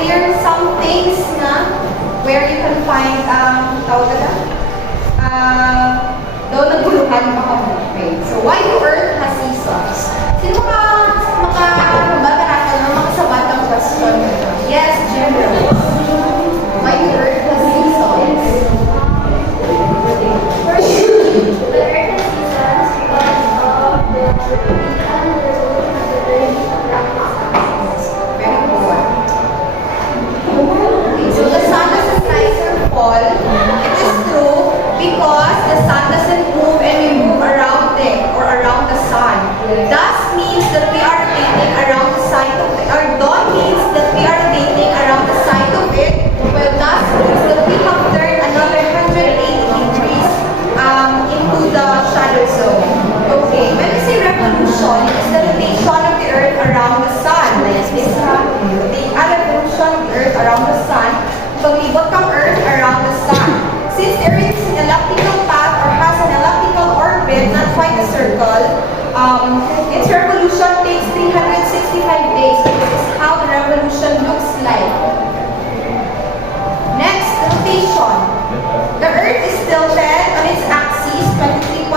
clear some things na where you can find, tawag na? Daw naguluhan okay. So, why the Earth has seasons? Sino makabataratan ng mga sabat ng question? Yes, general. Why the Earth has seasons? The Earth has seasons because of the Very good. Okay, so the sun doesn't rise or fall. It is true because the sun doesn't move and we move around it or around the sun. Thus means that we are rotating around the side of it, or dawn means that we are rotating around the side of it. Well, thus means that we have turned another 180 degrees into the shadow zone. Okay, when we say revolution, it is the rotation of the Earth around the sun. The revolution of the Earth around the sun. Paglibot ng Earth around the sun. Since the Earth is an elliptical path or has an elliptical orbit, not quite a circle, its revolution takes 365 days. So this is how the revolution looks like. Next, rotation. The Earth is tilted on its axis 23.45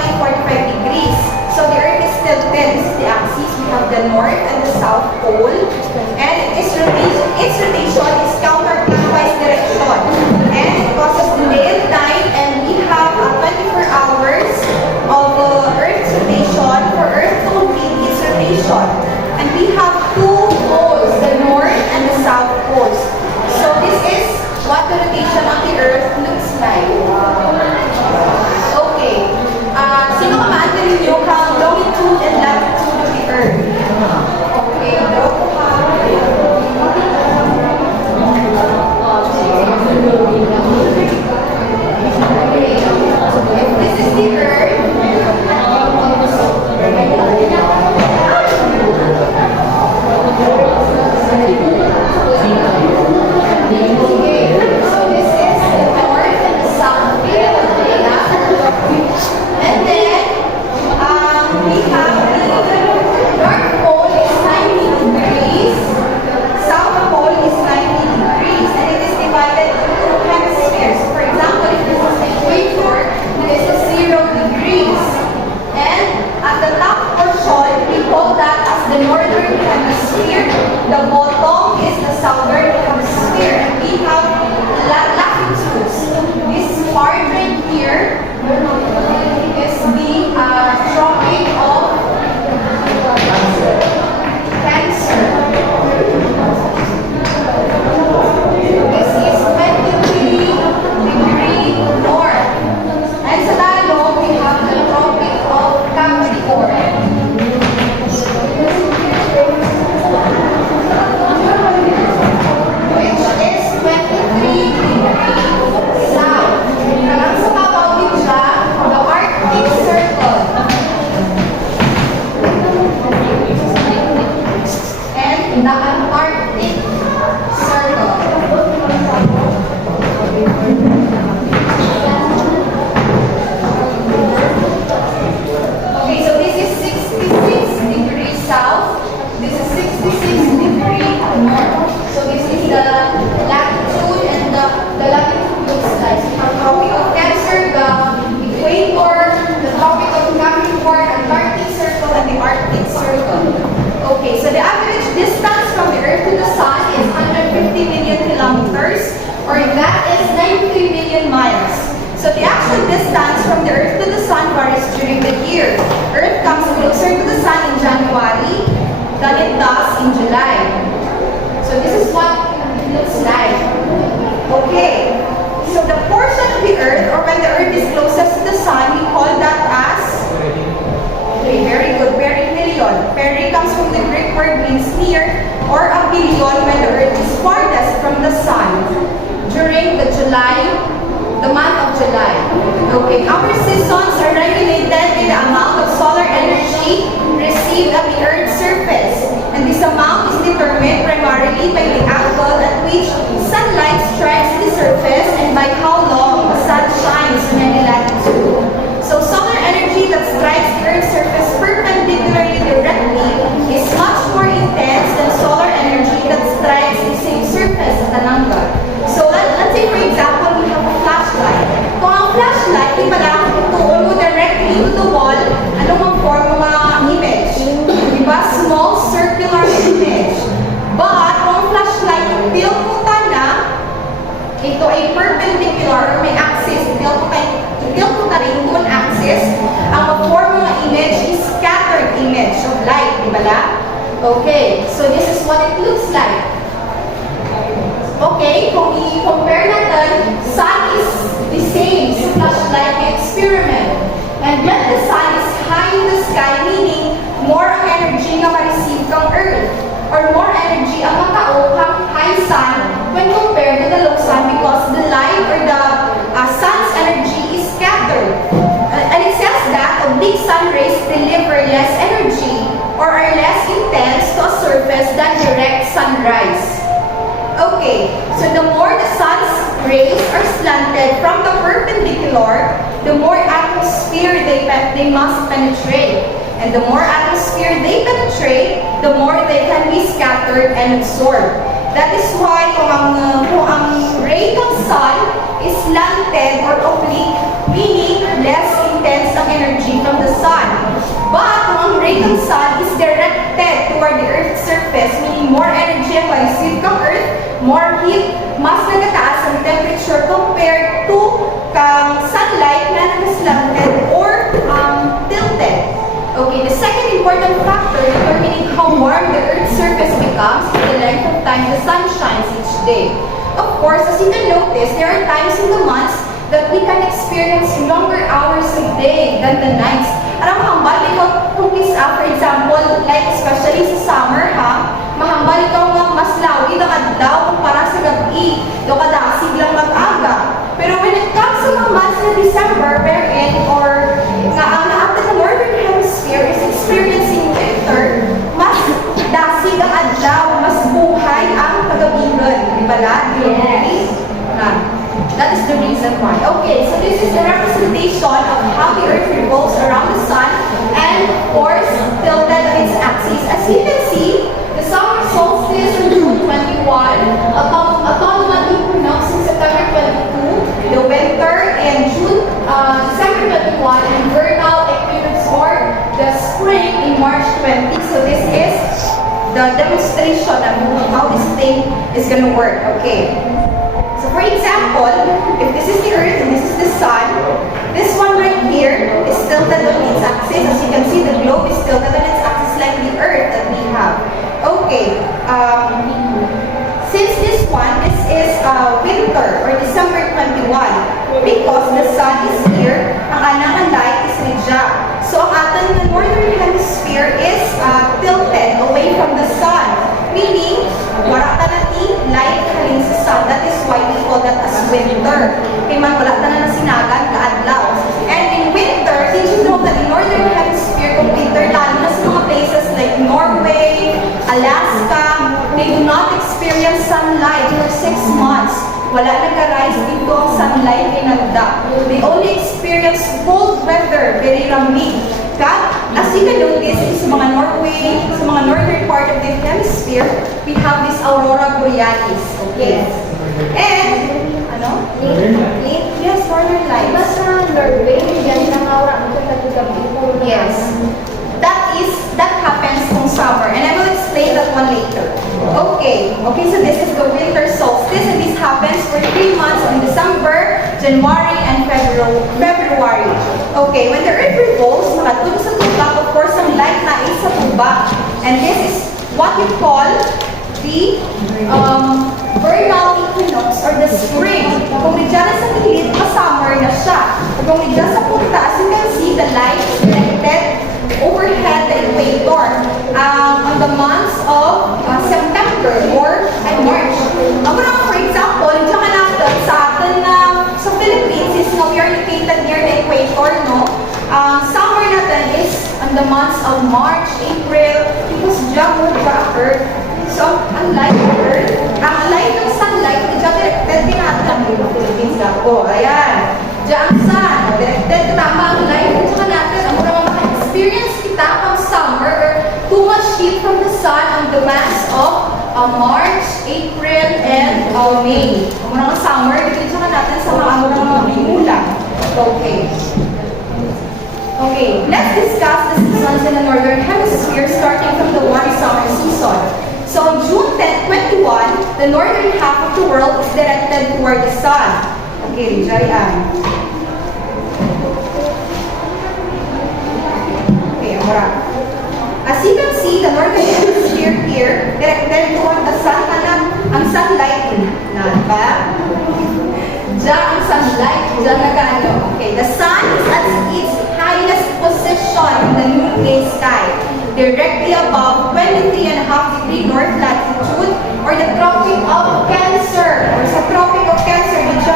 degrees. So the Earth is tilted. This is the axis. We have the north and the south pole. And its rotation is counterclockwise direction. And it causes delayed time, and we have 24 hours of Earth's rotation for Earth to complete its rotation. And we have two poles, the north and the south poles. So this is what the rotation of the Earth looks like. Okay. Sino ka ma-answer yung longitude and latitude of the Earth? Okay. If this is the Earth, the bottom is the southern hemisphere, and we have latitudes. This part right here is the Tropic of Cancer. This is 23 north. And sa Tagalog, we have the Tropic of Capricorn. The Antarctic Circle. Okay, so this is 66 degrees south. This is 66 degrees north. So this is the latitude, and the latitude looks like we have Tropic of Cancer, the equator, the Tropic of Capricorn, Antarctic Circle, and the Arctic Circle. Okay, so the average distance from the Earth to the Sun is 150 million kilometers, or that is 93 million miles. So the actual distance from the Earth to the Sun varies during the year. Earth comes closer to the Sun in January than it does in July. So this is what it looks like. Okay, so the portion of the Earth, or when the Earth is closest to the Sun, we call that as, okay, very good, perihelion. Peri comes from the Greek word means near, or a billion when the Earth is farthest from the Sun during the month of July. Okay, our seasons are regulated by the amount of solar energy received at the Earth's surface, and this amount is determined primarily by the angle at which sunlight strikes the surface and by how long the sun shines in any latitude. So solar energy that strikes the Earth's surface perpendicularly directly is much more intense than solar energy that strikes the same surface Wala? Okay, so this is what it looks like. Okay, kung i-compare natin, sun is the same, slash like experiment. And when the sun is high in the sky, meaning more energy na ma-receive from Earth, or more energy ang matao kang high sun when compared to the low sun because the light or the sun's energy is scattered. And it says that oblique sun rays deliver less energy or are less intense to a surface than direct sunrise. Okay, so the more the sun's rays are slanted from the perpendicular, the more atmosphere they must penetrate. And the more atmosphere they penetrate, the more they can be scattered and absorbed. That is why kung ang ray ng sun is slanted or oblique, meaning less intense ang energy from the sun. But kung ang ray ng sun is directed toward the Earth's surface, meaning more energy ang ma-receive ng Earth, more heat, mas nagataas ang temperature compared to kang sunlight na nag-slanted or tilted. Okay, the second important factor determining how warm the Earth's surface becomes is the length of time the sun shines each day. Of course, as you can notice, there are times in the months that we can experience longer hours of day than the nights. Alam mo, hambal ikaw kung for example, like especially sa summer, mahambal ikaw nga mas lawid ang adlaw kumpara sa gabi, do kadasig lang mag-aga. Pero when it comes to mga months na December, wherein or ang the northern hemisphere is experiencing winter, mas dasig ang adlaw, mas buhay ang kagabigan. Di ba la? Yes. That is the reason why. Okay, so this is the representation of how the Earth revolves around the Sun and, of course, tilted on its axis. As you can see, the summer solstice on June 21, autumnal equinox on September 22, the winter in December 21, and vernal equinox or the spring in March 20. So this is the demonstration of how this thing is going to work. Okay. So for example, if this is the Earth and this is the Sun, this one right here is tilted on its axis. As you can see, the globe is tilted on its axis like the Earth that we have. Okay, since this is winter or December 21, because the Sun is here, ang anang light is reject. So ang ating northern hemisphere is tilted away from the Sun, meaning wala tanati light halin sa Sun. That is why we call that as winter. Kaya man wala na sinagan kaadlaw. And in winter, did you know that in northern hemisphere, kung winter, lalo na sa mga places like Norway, Alaska, they do not experience sunlight for 6 months. Wala nagka-rise dito ang sunlight pinagda. They only experience cold weather, very lamig. As you can notice, sa mga Norway, sa mga northern part of the hemisphere, we have this aurora borealis. Okay? And, late? Yes, northern lights. Mas sa Norway, yan ang aura mo sa gabi. Yes. That happens in summer, and I will explain that one later. Okay, so this is the winter solstice, and this happens for 3 months in December, January, and February. Okay, when the Earth revolves, nakatulog sa tubak, of course, ang light na is sa tubak. And this is what you call the vernal equinox or the spring. Kung medyan sa gilid, summer na siya. Kung medyan sa punta, as you can see, the light is connected overhead the equator on the months of September or March. For example, tsaka natin sa atin sa Philippines is we are located near the equator, no? Summer natin is on the months of March, April, because dyan mo Earth. So, unlike Earth, ang light ng sunlight, dyan directed din natin ang Philippines na po. Ayan. Dyan ang sun, directed tama ang light. Tsaka natin, ang experience kita ang summer or too much heat from the sun on the months of March, April, and May. Ang mga summer, dito natin sa mga bimulang. Okay. Okay, let's discuss the seasons in the northern hemisphere starting from the warm summer season. So on June 10, 21, the northern half of the world is directed toward the sun. Okay, Jayan. As As you can see, the northern hemisphere here, directed toward the sun, ang sunlight, ba? Diyan ang sunlight, diyan nagano. Okay, the sun is at its highest position in the noonday sky, directly above 23.5 north latitude, or the Tropic of Cancer, or sa Tropic of Cancer, di siya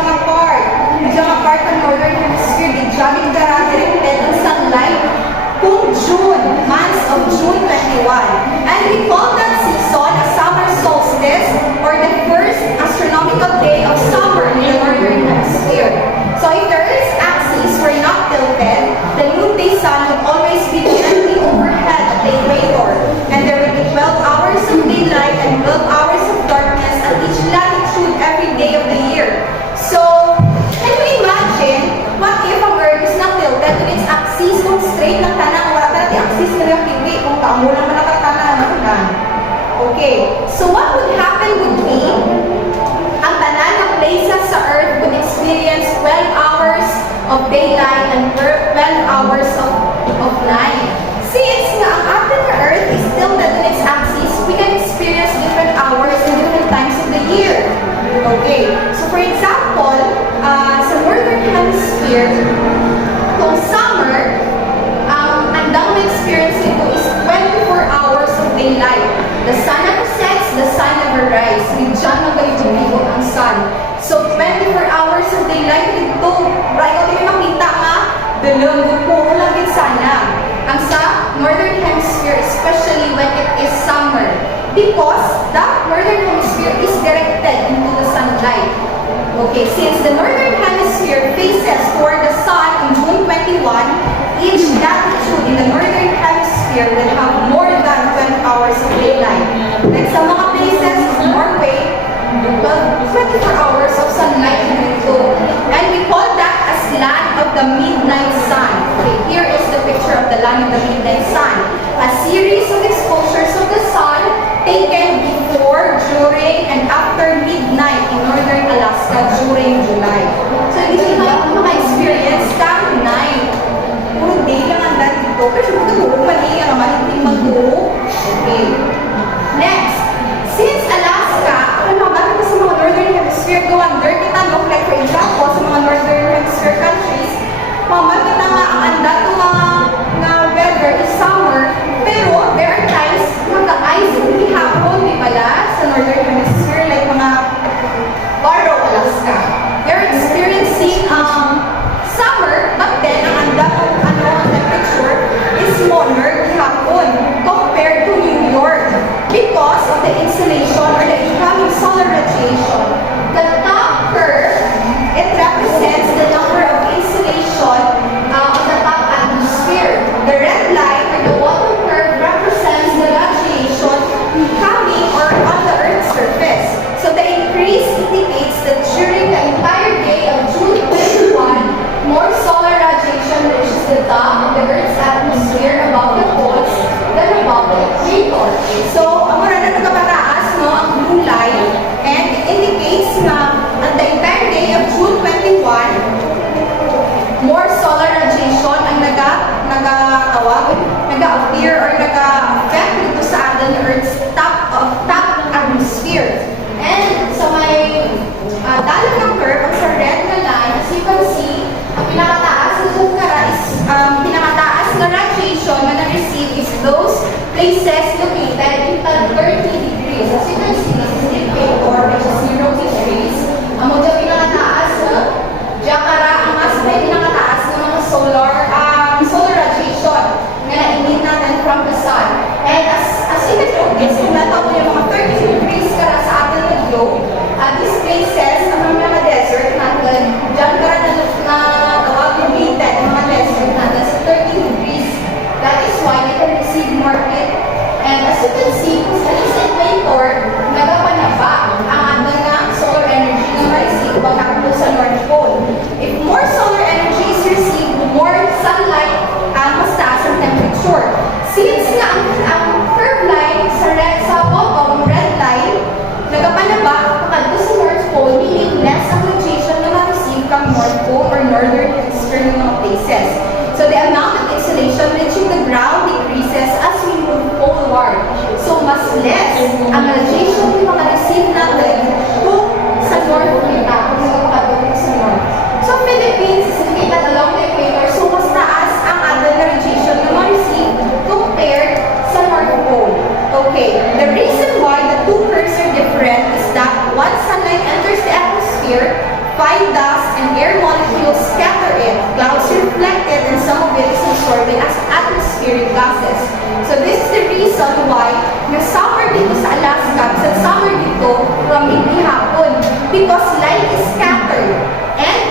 apart ng northern hemisphere, di siya directed ang sunlight kung June, months of June 21. And we call that season a summer solstice, or the first astronomical day of summer in the northern hemisphere. So if the Earth's axis were not tilted, the noonday sun would always be directly overhead at the equator, and there would be 12 hours of daylight and 12 hours of darkness at each latitude every day of the year. So, can you imagine, what if ang Earth is not tilted to its axis, kung straight lang tanang, wala ka natin axis na yung piwi, kung kaamo lang manakatanang, okay, so what would happen would be, ang tanan ng places sa Earth would experience 12 hours of daylight and 12 hours of night. Since nga ang ating Earth is tilted in its axis, we can experience different hours in different times of the year. Okay, so for example, sa northern hemisphere, kung summer, ang daw experience nito is 24 hours of daylight. The sun never sets, the sun never rises. Hindi dyan magalibuligot ang sun. So 24 hours of daylight ito, right, o tayo makita nga, dalawang po lang din sana. Ang sa northern hemisphere, especially when it is summer, because that northern hemisphere is directed into the sunlight. Okay, since the northern hemisphere faces toward the sun on June 21, each latitude in the northern hemisphere will have more than 12 hours of daylight. Like sa mga places of Norway, 24 hours of sunlight dito. And we call that as land of the midnight sun. Okay, here is the picture of the land of the midnight sun. A series of exposures of the sun taken before, during, and after midnight in northern Alaska during July. So, hindi nyo maka-experience that night. Puro day lang ang dati dito. Pero matulog mali, hindi magtulog. Okay. Next, since Alaska, ano ba sa mga northern hemisphere gawan dirty tanong, like for example, sa mga northern hemisphere countries, mamagin na nga ang andato nga weather is summer, pero there are times magka-ice hindi hapon, di pala, sa northern hemisphere, like mga Barrow, Alaska. They're experiencing summer, but then ang andato ang temperature is smaller hapon compared to New York because of the insolation or the incoming solar radiation. The top curve, it represents the number of insolation on the top atmosphere. The red line or the bottom curve represents the radiation coming or on the Earth's surface. So the increase indicates that during the entire day of June 21, more solar radiation reaches the top of the Earth's atmosphere above the poles than above the equator. So, ang mga nagkapataas, no, ang blue line, and it indicates na on the entire day of June 21, more solar radiation ang nag-appear or nag-affect dito sa atin Earth's top atmosphere. And so may dalo ng curve, ang sa red na line, as you can see, ang pinakataas na sukara is pinakataas na radiation na na-receive is those places located in 30 degrees. As you can see, this is the equator, which is 0 degrees. Ang mga pinakataas na Jakarta, ang mas may pinakataas ng mga solar radiation na na-emit natin from the sun. And as you can notice, kung natawag yung mga 30 degrees kara sa atin na globe, these places, ang mga desert natin, dyan kara na tawag yung heated, mga desert natin sa 30 degrees. That is why they can receive more heat. And as you can see, kung sa equator, nagapanaba ang ating solar energy na ma-receive pagkakulo sa North Pole. If more solar energy is received, more sunlight mas taas ang temperature. Since nga ang curve line sa bottom, red line, nagapanaba, pagkakulo sa North Pole, Yes, ang radiation yung mga receive natin kung sa north kita, kung nagpapagod sa north. So, Philippines is located along the equator, so mas taas ang atin na radiation na ma-receive compared sa North Pole. Okay, the reason why the two curves are different is that once sunlight enters the atmosphere, fine dust and air molecules scatter it, clouds reflected, and some of it is absorbed as atmospheric gases. So this is the reason why na summer dito sa Alaska, sa summer dito from hindi hapon, because light is scattered and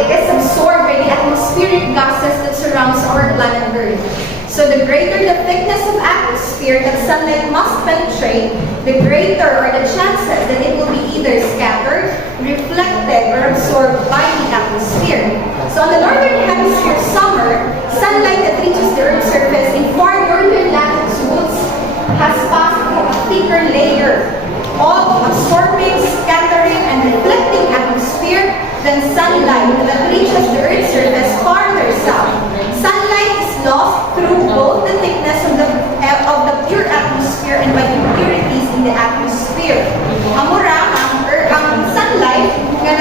it is absorbed by the atmospheric gases that surrounds our planet Earth. So the greater the thickness of atmosphere that sunlight must penetrate, the greater are the chances that it will be either scattered, reflected, or absorbed by the atmosphere. So on the northern hemisphere summer, sunlight that reaches the Earth's surface in far northern latitudes has passed through a thicker layer of absorbing, scattering, and reflecting atmosphere than sunlight that reaches the Earth's surface farther south. Sunlight is lost through both the thickness of the pure atmosphere and by impurities in the atmosphere. Amura, ang sunlight nga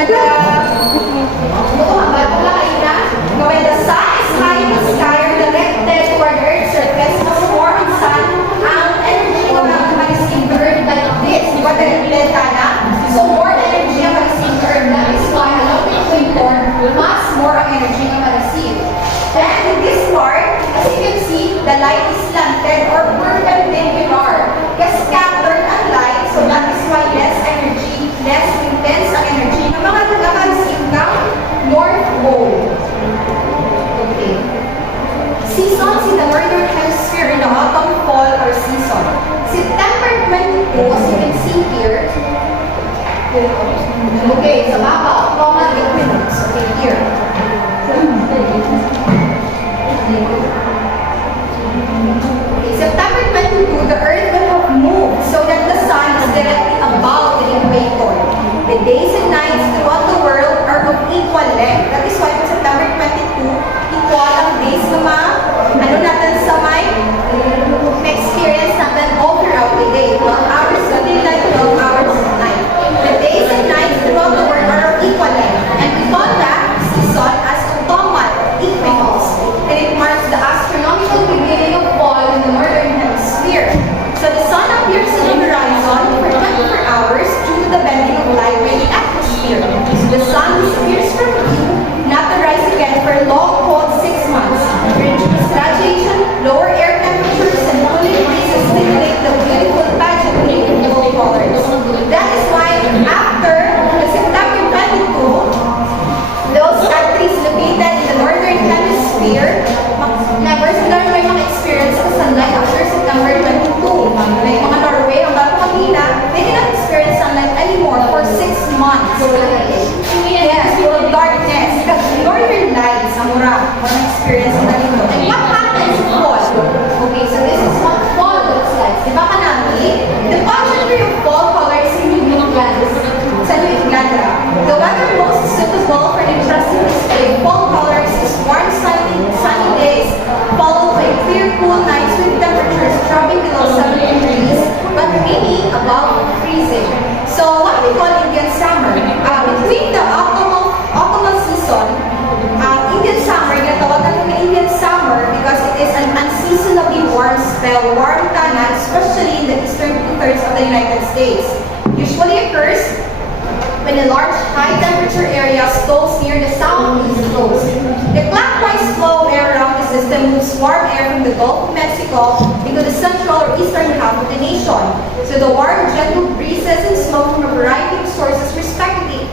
when the sun is high in the sky or directed toward the Earth's surface, mas more ang sun ang energy na mag-receive the Earth like this. Di ba directed na? So more energy ang mag-receive the Earth. That is why along the equator, mas more ang energy na mag-receive. And in this part, as you can see, the light is slanted or perpendicular. Kasi scattered ang light, so that is why less energy, less intense ang energy ng mga nag-receive ng North Pole. Okay. Seasons in the northern hemisphere in the autumn, fall, or season. September 22, as you can see here. Okay, sa baba, autumnal equinox. Okay, here. Okay, September 22, the Earth will have moved so that the sun is directly above the equator. The days and nights throughout the world are of equal length. That is why on September 22, equal ang days na natin sa may experience natin all throughout the day. 12 hours of daylight, 12 hours of night. The days and nights throughout the world are of equal length. And we call that season as autumnal equinox. And it marks the astronomical beginning of fall in the northern hemisphere. So the sun appears on the horizon for 24 hours due to the bending of light by the atmosphere. The sun disappears from view, not to rise again for a long, cold 6 months. Reduced radiation, lower air temperatures, and cooling breezes stimulate the beautiful pageantry in full colors. That is why after the September 22, those countries located in the northern hemisphere never sila may mga experience sa sunlight after September 22. Like mga Norway, ang bago kanina, they cannot experience sunlight anymore for 6 months. Yes, full of darkness. Because northern lights, ang mura, mga experience na dito. And what happens in fall? Okay, so this is what fall looks like. Di ba kanami? The pageantry of fall colors in New England. Sa New England, the weather most suitable for the interesting display of fall colors is warm, sunny days, followed by clear, cool nights with temperatures dropping below 7 degrees, but remaining above freezing. So what we call Indian summer, between the autumnal season, Indian summer, ginatawagan namin Indian summer because it is an unseasonably warm spell, warm tanan, especially in the eastern two-thirds of the United States. Usually occurs when a large high-temperature area stalls near the southeast coast. The clockwise flow of air around the system moves warm air from the Gulf of Mexico into the central or eastern half of the nation. So the warm, gentle breezes and smoke from a variety of sources respectively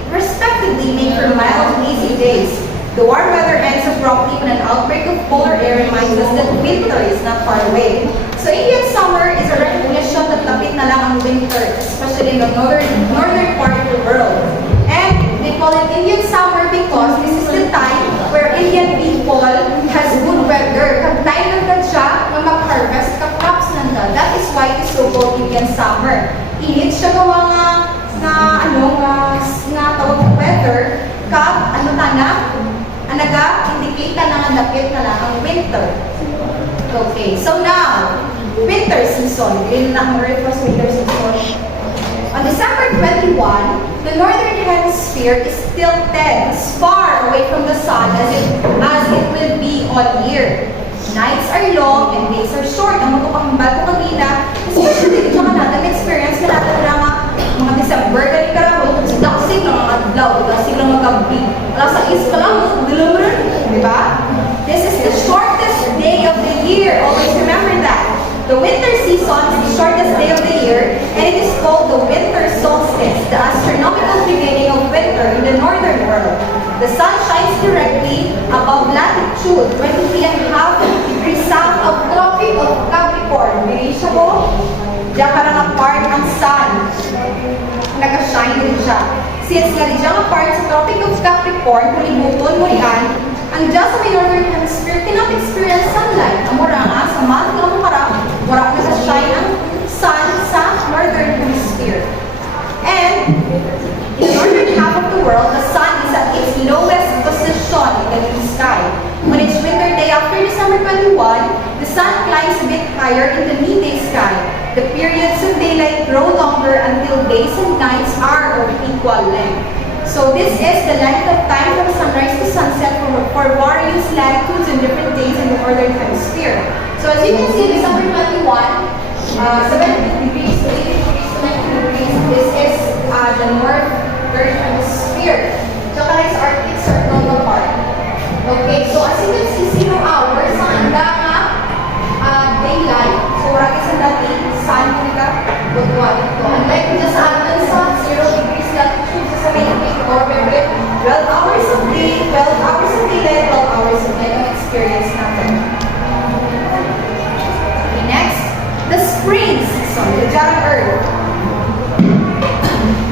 make for mild, lazy days. The warm weather ends abruptly when an outbreak of polar air reminds us that winter is not far away. So Indian summer is a recognition that lapit na lang ang winter, especially in the northern part of the world. And they call it Indian summer because this is the time where Indian people has good weather. Kag time lang siya na mag-harvest kag crops nanda. That is why it is so called Indian summer. Init siya gawa nga tawag ng weather kag naga-indicate na nga lapit na lang ang winter. Okay, so now, winter season. season. Green na ang Earth was winter season. On December 21, the northern hemisphere is tilted as far away from the sun as it will be all year. Nights are long and days are short. Ang matupakambal ko kanina, especially dito ka natin experience na natin na mga December, galing ka lang, daksing ng mga adlaw, daksing ng mga gabi. Alas sa is pa lang, di ba? This is the shortest day of the year. Always remember that. The winter season is the shortest day of the year, and it is called the winter solstice, the astronomical beginning of winter in the northern world. The sun shines directly above latitude 23.5 degrees south of Tropic of Capricorn. Bili siya po? Diyan ka lang apart ang sun. Nag-shine din siya. Since nga diyan apart sa Tropic of Capricorn, kung ibuton mo yan, ang dyan sa may northern hemisphere cannot experience sunlight. Ang mura nga, sa month lang mo karap, wala na sa shine ang sun sa northern hemisphere. And in the northern half of the world, the sun is at its lowest position in the sky. On its winter day after December 21, the sun climbs a bit higher in the midday sky. The periods of daylight grow longer until days and nights are of equal length. So this is the length of time from sunrise to sunset for various latitudes and different days in the northern hemisphere. So as you can see, December 21, 70 degrees to 80 degrees to 90 degrees. This is the northern hemisphere. So guys, Arctic Circle ng part. Okay, so as you can see, 0 hours ang daylight. So wala kasi dati, sun nila, butuan ito. Unlike just sa atin sa 0 degrees latitude sa may orbit, 12 hours of day, 12 hours of daylight, 12 hours of night ang experience natin. Okay, next, the spring season, the Jara Earth.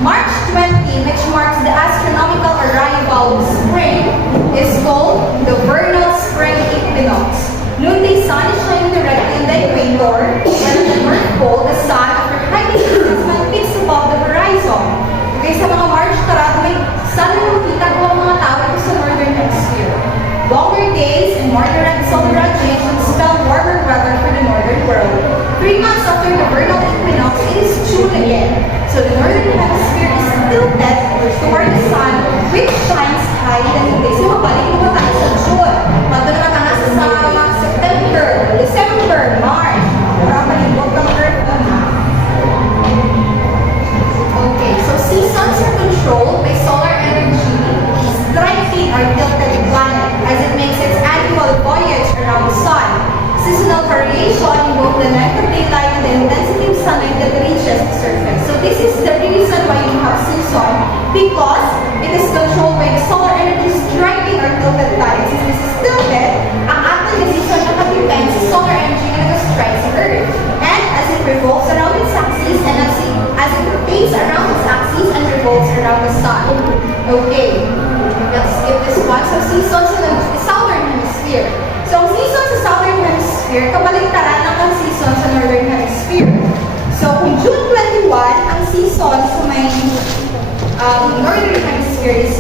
March 20, which marks the astronomical arrival of spring, is called the vernal spring equinox. Noonday sun is shining directly on the equator, and at the North Pole, the sun, after highly distance, peaks above the horizon. Okay, sa mga March karat, may sun na makita ko ang mga tao ito sa northern hemisphere. Longer days and more direct solar radiation spell warmer weather for the northern world. 3 months after the vernal equinox, it is June again. So the northern hemisphere is tilted toward the sun, which shines high in the midday. So mabalik mo tayo sa June. Mato na tayo sa September, December, March. Para malibot ng Earth na. Okay, so seasons are controlled by solar energy, striking our tilted planet as it makes its annual voyage around the sun. Seasonal variation in both the length of daylight and the intensity of sunlight that reaches the surface. So this is the reason why you have season, because it is controlled by the solar energy striking our tilted planet. Since this is tilted, ang ating season nakadepend sa solar energy na nag-strike sa Earth. And as it revolves around its axis and as it rotates around its axis and revolves around the sun. Okay, let's skip this one. So seasons in the southern hemisphere. So ang season sa southern hemisphere, kabaligtaran ng ang season sa northern hemisphere. So kung June 21, ang season sa may northern hemisphere is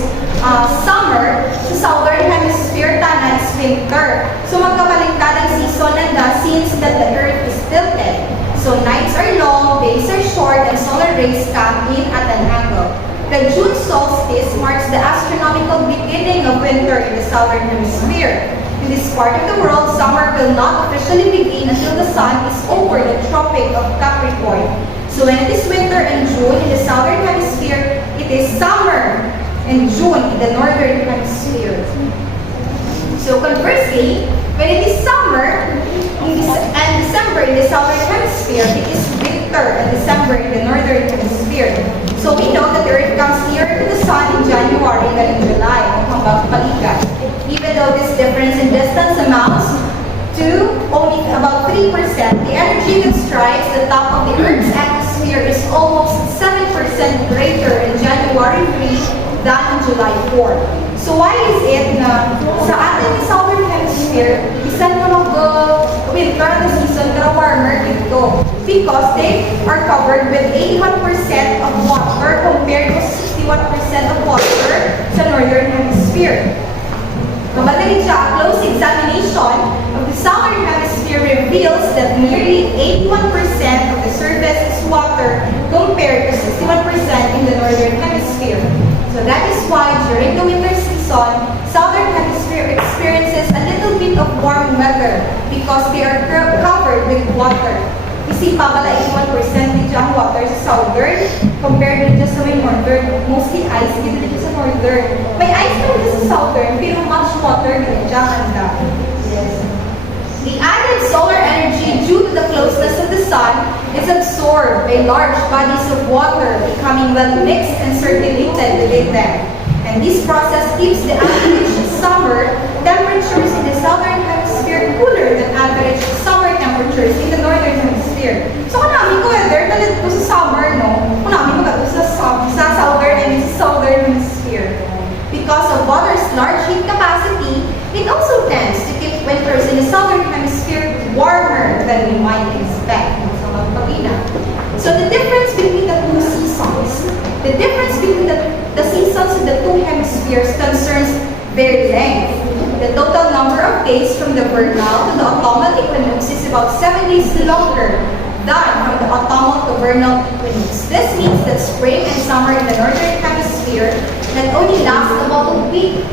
summer, sa southern hemisphere tanan is winter. So magkabaligtad ang season na since that the earth is tilted. So nights are long, days are short, and solar rays come in at an angle. The June solstice marks the astronomical beginning of winter in the southern hemisphere. In this part of the world, summer will not officially begin until the sun is over the Tropic of Capricorn. So when it is winter in June in the southern hemisphere, it is summer in June in the northern hemisphere. So conversely, when it is summer and December in the southern hemisphere, it is winter and December in the northern hemisphere. So we know that the Earth comes nearer to the sun in January than in July, hanggang paligat. Even though this difference in distance amounts to only about 3%, the energy that strikes the top of the Earth's atmosphere is almost 7% greater in January 3 than in July 4. So why is it na sa ating southern hemisphere, isan mo winter na season na warmer dito? Because they are covered with 81% of water compared to 61% of water sa northern hemisphere. Kapag siya, a close examination of the southern hemisphere reveals that that nearly 81% of the surface is water compared to 61% in the northern hemisphere. So that is why during the winter season, southern hemisphere experiences a little bit of warm weather because they are covered with water. Isip pa pala 81% dito ang water sa southern compared with just sa may northern. Mostly ice dito sa northern. May ice naman dito sa southern pero much water dito dyan. Yes. The added solar energy due to the closeness of the sun is absorbed by large bodies of water becoming well mixed and circulated within them. And this process keeps the average summer temperatures in the southern hemisphere cooler than average summer temperatures in the northern hemisphere. So kung namin ko weather, nalit ko sa summer, no? Kung namin magato sa southern and sa southern hemisphere. Because of water's large heat capacity, it also tends to keep winters in the southern hemisphere warmer than we might expect. So the difference between the two seasons, the difference between the seasons in the two hemispheres concerns their length. The total number of days from the vernal to the autumnal equinox is about 7 days longer than from the autumnal to vernal equinox. This means that spring and summer in the northern hemisphere not only last about a week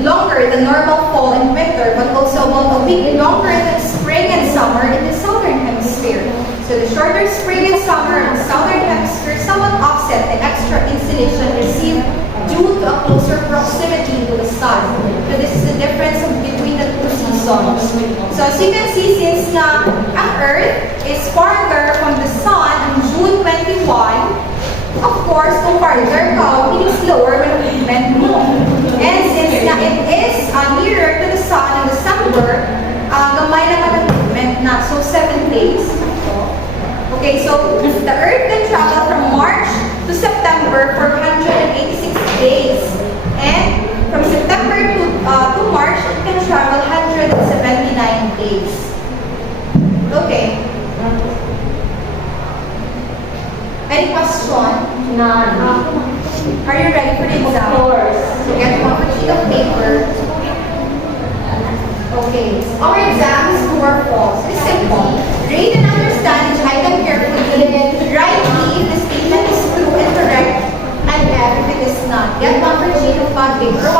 longer than normal fall and winter, but also about a week longer than spring and summer in the southern hemisphere. So the shorter spring and summer in the southern hemisphere somewhat offset the extra insolation received due to a closer proximity to the sun. So this is the difference between the two seasons. So as you can see, since na ang Earth is farther from the sun on June 21, of course, kung farther ka, it is slower when movement mo. And since na it is nearer to the sun in December, gamay naman ang movement na. So 7 days. Okay, so the Earth can travel from March to September for 186 days. And from September to March, it can travel 179 days. Okay. Any question? None. Are you ready for the exam? Of course. So get one sheet of paper. Okay. Our exam is true or false. It's simple. Read and understand each item carefully. Write E if the statement is true and correct, and F if it is not. Get one sheet of paper